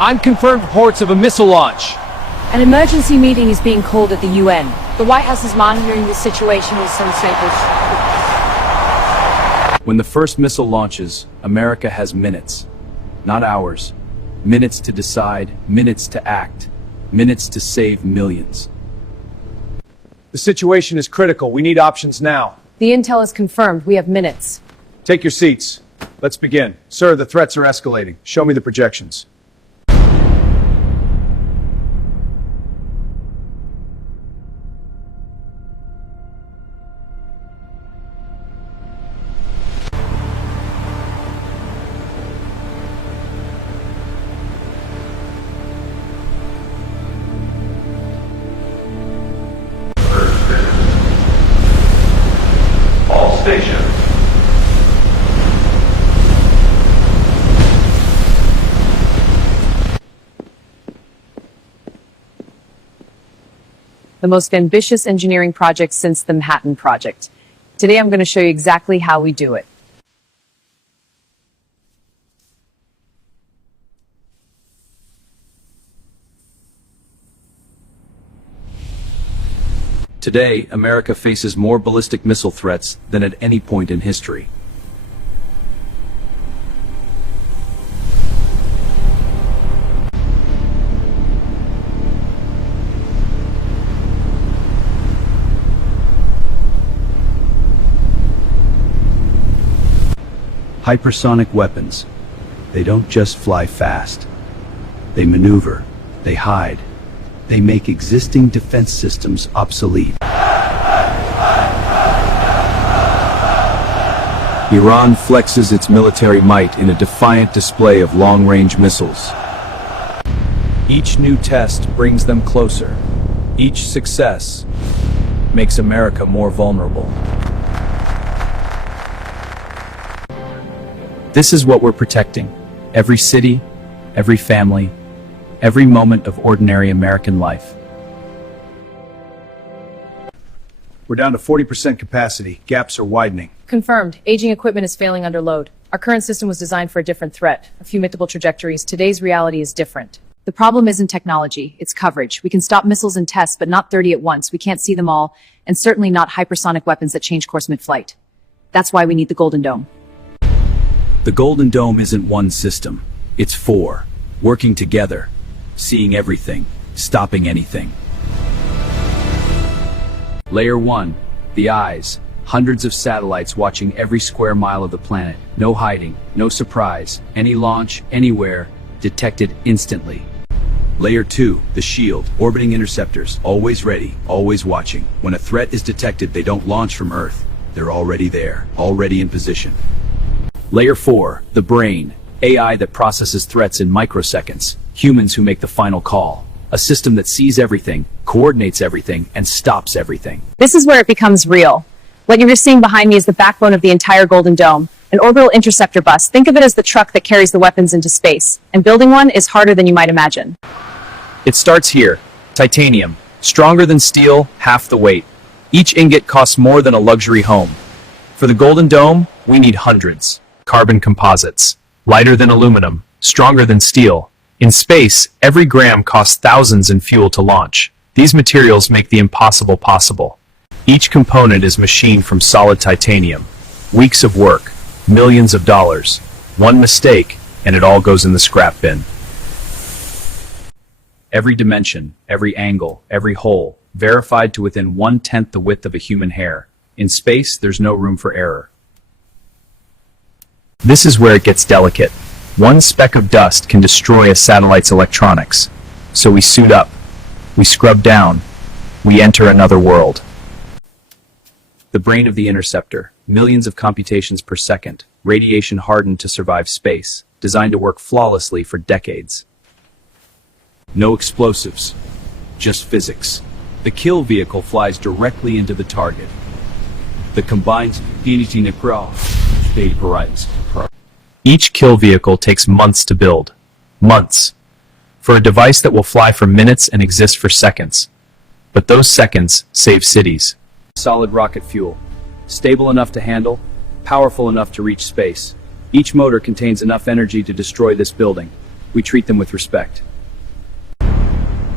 Unconfirmed reports of a missile launch. An emergency meeting is being called at the UN. The White House is monitoring the situation with some snipers. When the first missile launches, America has minutes, not hours. Minutes to decide, minutes to act, minutes to save millions. The situation is critical. We need options now. The intel is confirmed. We have minutes. Take your seats. Let's begin. Sir, the threats are escalating. Show me the projections. All stations. The most ambitious engineering project since the Manhattan Project. Today I'm going to show you exactly how we do it. Today, America faces more ballistic missile threats than at any point in history. Hypersonic weapons. They don't just fly fast. They maneuver. They hide. They make existing defense systems obsolete. Iran flexes its military might in a defiant display of long-range missiles. Each new test brings them closer. Each success makes America more vulnerable. This is what we're protecting. Every city, every family, every moment of ordinary American life. We're down to 40% capacity. Gaps are widening. Confirmed. Aging equipment is failing under load. Our current system was designed for a different threat. A few mythical trajectories. Today's reality is different. The problem isn't technology, it's coverage. We can stop missiles in tests, but not 30 at once. We can't see them all, and certainly not hypersonic weapons that change course mid-flight. That's why we need the Golden Dome. The Golden Dome isn't one system. It's four, working together, seeing everything, stopping anything. Layer 1, the eyes. Hundreds of satellites watching every square mile of the planet. No hiding, no surprise. Any launch, anywhere, detected instantly. Layer 2, the shield. Orbiting interceptors, always ready, always watching. When a threat is detected, they don't launch from Earth. They're already there, already in position. Layer 4, the brain. AI that processes threats in microseconds. Humans who make the final call. A system that sees everything, coordinates everything, and stops everything. This is where it becomes real. What you're seeing behind me is the backbone of the entire Golden Dome. An orbital interceptor bus. Think of it as the truck that carries the weapons into space. And building one is harder than you might imagine. It starts here. Titanium. Stronger than steel, half the weight. Each ingot costs more than a luxury home. For the Golden Dome, we need hundreds. Carbon composites. Lighter than aluminum. Stronger than steel. In space, every gram costs thousands in fuel to launch. These materials make the impossible possible. Each component is machined from solid titanium. Weeks of work, millions of dollars. One mistake, and it all goes in the scrap bin. Every dimension, every angle, every hole, verified to within 1/10 the width of a human hair. In space, there's no room for error. This is where it gets delicate. One speck of dust can destroy a satellite's electronics. So we suit up. We scrub down. We enter another world. The brain of the interceptor. Millions of computations per second. Radiation hardened to survive space. Designed to work flawlessly for decades. No explosives. Just physics. The kill vehicle flies directly into the target. The combined unity vaporized. Each kill vehicle takes months to build. Months. For a device that will fly for minutes and exist for seconds. But those seconds save cities. Solid rocket fuel. Stable enough to handle, powerful enough to reach space. Each motor contains enough energy to destroy this building. We treat them with respect.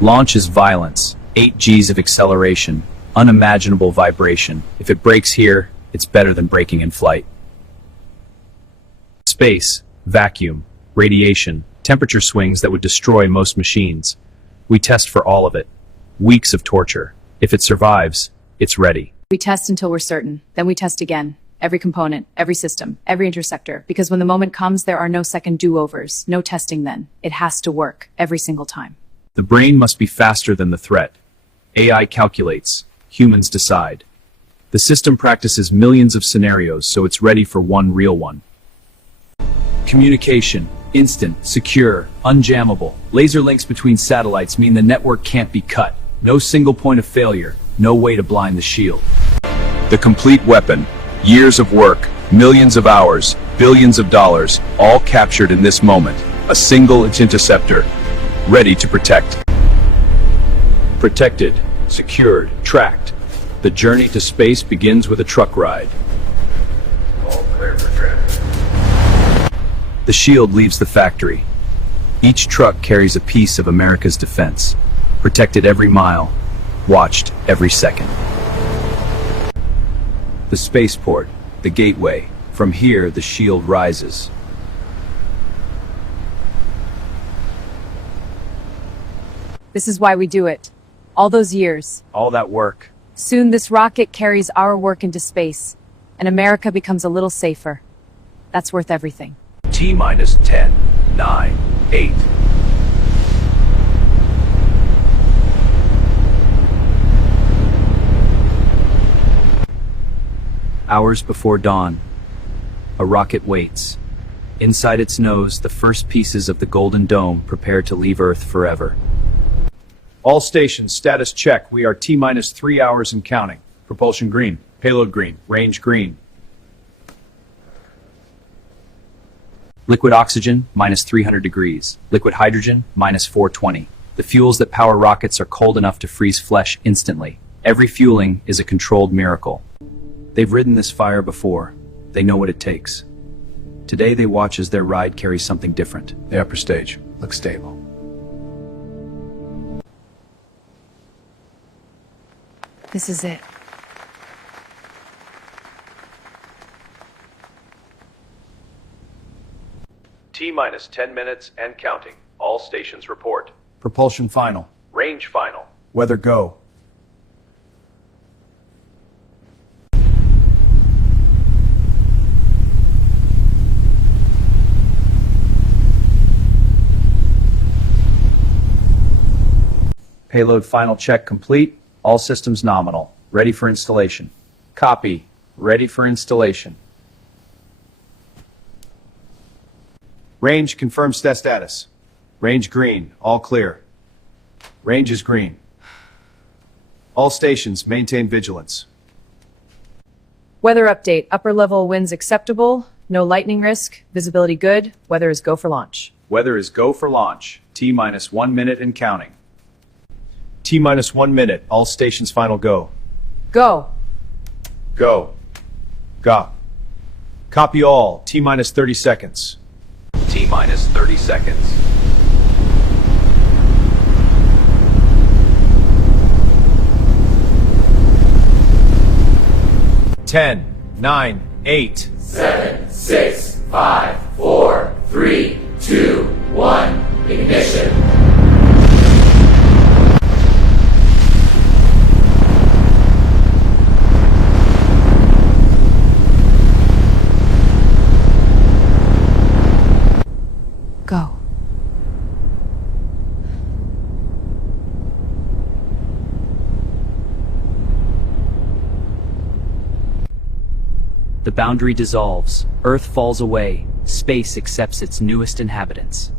Launch is violence, 8 Gs of acceleration, unimaginable vibration. If it breaks here, it's better than breaking in flight. Space, vacuum, radiation, temperature swings that would destroy most machines. We test for all of it. Weeks of torture. If it survives, it's ready. We test until we're certain. Then we test again. Every component, every system, every intersector. Because when the moment comes, there are no second do-overs. No testing then. It has to work every single time. The brain must be faster than the threat. AI calculates. Humans decide. The system practices millions of scenarios, so it's ready for one real one. Communication. Instant, secure, unjammable. Laser links between satellites mean the network can't be cut. No single point of failure. No way to blind the shield. The complete weapon. Years of work, millions of hours, billions of dollars, all captured in this moment. A single interceptor, ready to protect. Protected, secured, tracked. The journey to space begins with a truck ride. All clear for trip. The shield leaves the factory. Each truck carries a piece of America's defense. Protected every mile, watched every second. The spaceport, the gateway. From here, the shield rises. This is why we do it. All those years. All that work. Soon this rocket carries our work into space, and America becomes a little safer. That's worth everything. T-minus 10, 9, 8. Hours before dawn, a rocket waits. Inside its nose, the first pieces of the Golden Dome prepare to leave Earth forever. All stations, status check. We are T-minus 3 hours and counting. Propulsion green, payload green, range green. Liquid oxygen, minus 300 degrees. Liquid hydrogen, minus 420. The fuels that power rockets are cold enough to freeze flesh instantly. Every fueling is a controlled miracle. They've ridden this fire before. They know what it takes. Today they watch as their ride carries something different. The upper stage looks stable. This is it. T-minus 10 minutes and counting. All stations report. Propulsion final. Range final. Weather go. Payload final check complete. All systems nominal. Ready for installation. Copy. Ready for installation. Range confirms status. Range green. All clear. Range is green. All stations maintain vigilance. Weather update. Upper level winds acceptable. No lightning risk. Visibility good. Weather is go for launch. Weather is go for launch. T-minus 1 minute and counting. T-minus 1 minute. All stations final go. Go. Go. Go. Copy all. T-minus 30 seconds. T-minus 30 seconds. Ten, 9, 8. 7, 6, 5, 4, 3, 2, 1, ignition. Go. The boundary dissolves, Earth falls away, space accepts its newest inhabitants.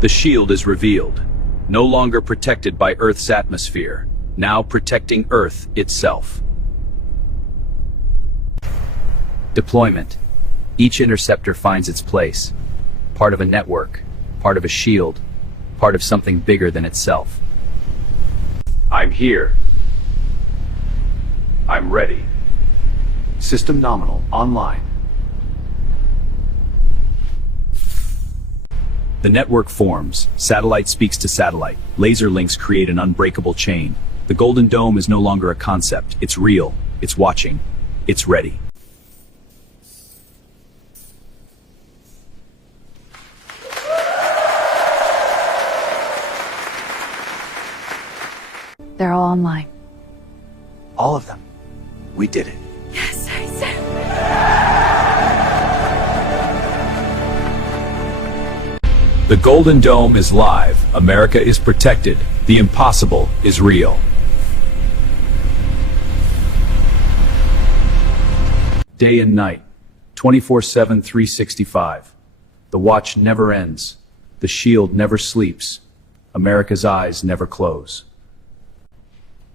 The shield is revealed, no longer protected by Earth's atmosphere, now protecting Earth itself. Deployment. Each interceptor finds its place, part of a network, part of a shield, part of something bigger than itself. I'm here. I'm ready. System nominal online. The network forms. Satellite speaks to satellite. Laser links create an unbreakable chain. The Golden Dome is no longer a concept. It's real. It's watching. It's ready. They're all online. All of them. We did it. Yes, I said. The Golden Dome is live. America is protected. The impossible is real. Day and night. 24/7, 365. The watch never ends. The shield never sleeps. America's eyes never close.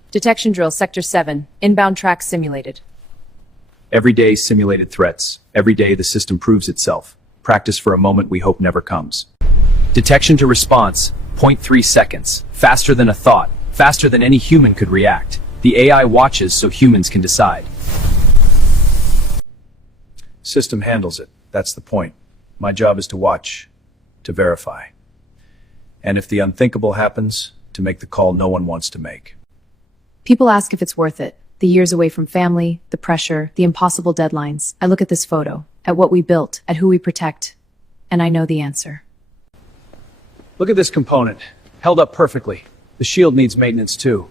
Detection drill, Sector 7. Inbound track simulated. Every day simulated threats. Every day the system proves itself. Practice for a moment we hope never comes. Detection to response, 0.3 seconds. Faster than a thought. Faster than any human could react. The AI watches so humans can decide. System handles it. That's the point. My job is to watch, to verify. And if the unthinkable happens, to make the call no one wants to make. People ask if it's worth it. The years away from family, the pressure, the impossible deadlines. I look at this photo, at what we built, at who we protect, and I know the answer. Look at this component. Held up perfectly. The shield needs maintenance too.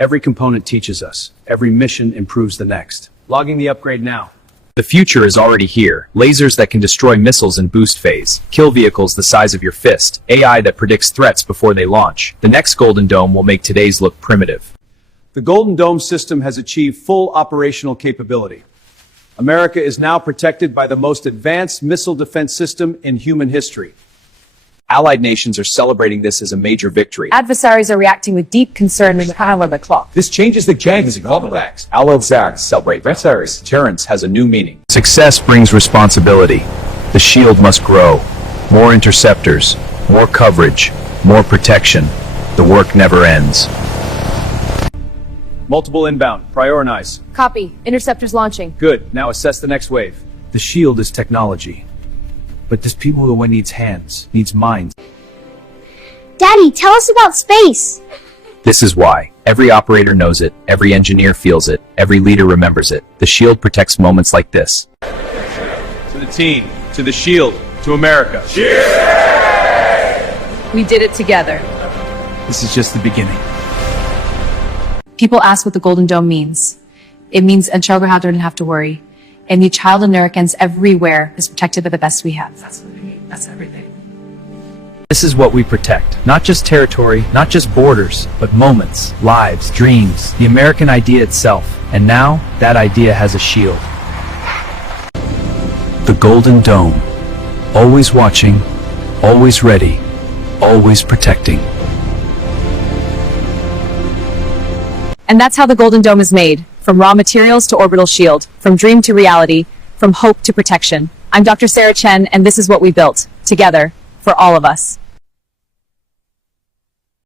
Every component teaches us. Every mission improves the next. Logging the upgrade now. The future is already here. Lasers that can destroy missiles in boost phase. Kill vehicles the size of your fist. AI that predicts threats before they launch. The next Golden Dome will make today's look primitive. The Golden Dome system has achieved full operational capability. America is now protected by the most advanced missile defense system in human history. Allied nations are celebrating this as a major victory. Adversaries are reacting with deep concern in the power of the clock. This changes the gangs and complex. Allies celebrate adversaries. Deterrence has a new meaning. Success brings responsibility. The shield must grow. More interceptors, more coverage, more protection. The work never ends. Multiple inbound. Prioritize. Copy. Interceptors launching. Good. Now assess the next wave. The shield is technology. But this people who needs hands, needs minds. Daddy, tell us about space. This is why. Every operator knows it, every engineer feels it, every leader remembers it. The shield protects moments like this. To the team, to the shield, to America. We did it together. This is just the beginning. People ask what the Golden Dome means. It means a child doesn't have to worry. And the child Americans everywhere is protected by the best we have. That's everything. This is what we protect. Not just territory, not just borders, but moments, lives, dreams, the American idea itself. And now, that idea has a shield. The Golden Dome. Always watching, always ready, always protecting. And that's how the Golden Dome is made. From raw materials to orbital shield, from dream to reality, from hope to protection. I'm Dr. Sarah Chen, and this is what we built, together, for all of us.